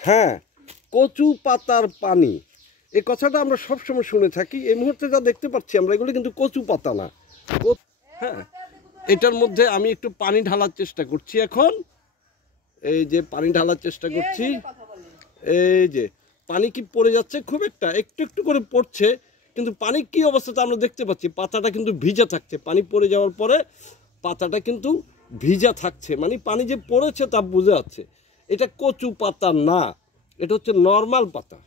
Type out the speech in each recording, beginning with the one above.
হ্যাঁ, কচু পাতার পানি, এই কথাটা আমরা সবসময় শুনে থাকি। এই মুহূর্তে যা দেখতে পাচ্ছি আমরা, এগুলো কিন্তু কচু পাতা না। হ্যাঁ, এটার মধ্যে আমি একটু পানি ঢালার চেষ্টা করছি এখন। এই যে পানি ঢালার চেষ্টা করছি, এই যে পানি কি পড়ে যাচ্ছে, খুব একটা একটু একটু করে পড়ছে, কিন্তু পানি কি অবস্থাতে আমরা দেখতে পাচ্ছি, পাতাটা কিন্তু ভিজা থাকছে। পানি পড়ে যাওয়ার পরে পাতাটা কিন্তু ভিজা থাকছে, মানে পানি যে পড়েছে তা বোঝা যাচ্ছে। এটা কচু পাতা না, এটা হচ্ছে নর্মাল পাতা,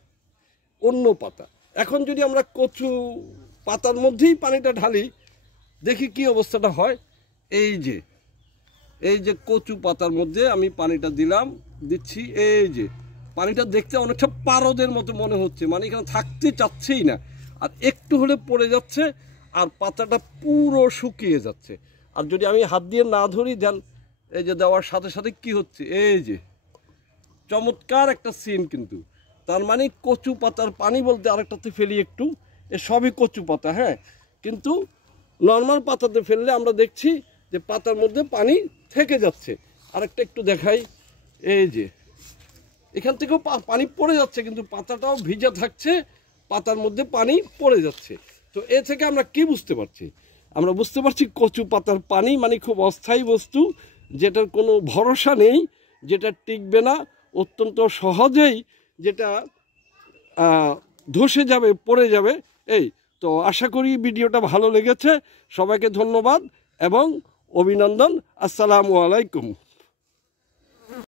অন্য পাতা। এখন যদি আমরা কচু পাতার মধ্যেই পানিটা ঢালি, দেখি কি অবস্থাটা হয়। এই যে কচু পাতার মধ্যে আমি পানিটা দিচ্ছি, এই যে পানিটা দেখতে অনেকটা পারদের মতো মনে হচ্ছে, মানে এখানে থাকতে চাচ্ছেই না, আর একটু হলে পড়ে যাচ্ছে, আর পাতাটা পুরো শুকিয়ে যাচ্ছে। আর যদি আমি হাত দিয়ে না ধরি, দেন এই যে দেওয়ার সাথে সাথে কি হচ্ছে, এই যে চমৎকার একটা সিন। কিন্তু তার মানে কচু পাতার পানি বলতে, আরেকটাতে ফেলি একটু, এ সবই কচু পাতা। হ্যাঁ, কিন্তু নর্মাল পাতাতে ফেললে আমরা দেখছি যে পাতার মধ্যে পানি থেকে যাচ্ছে। আরেকটা একটু দেখাই, এই যে এখান থেকেও পানি পড়ে যাচ্ছে, কিন্তু পাতাটাও ভিজা থাকছে, পাতার মধ্যে পানি পড়ে যাচ্ছে। তো এ থেকে আমরা কি বুঝতে পারছি? আমরা বুঝতে পারছি কচু পাতার পানি মানে খুব অস্থায়ী বস্তু, যেটার কোনো ভরসা নেই, যেটা টিকবে না, অত্যন্ত সহজেই যেটা ধসে যাবে, পড়ে যাবে। এই তো, আশা করি ভিডিওটা ভালো লেগেছে। সবাইকে ধন্যবাদ এবং অভিনন্দন। আসসালামু আলাইকুম।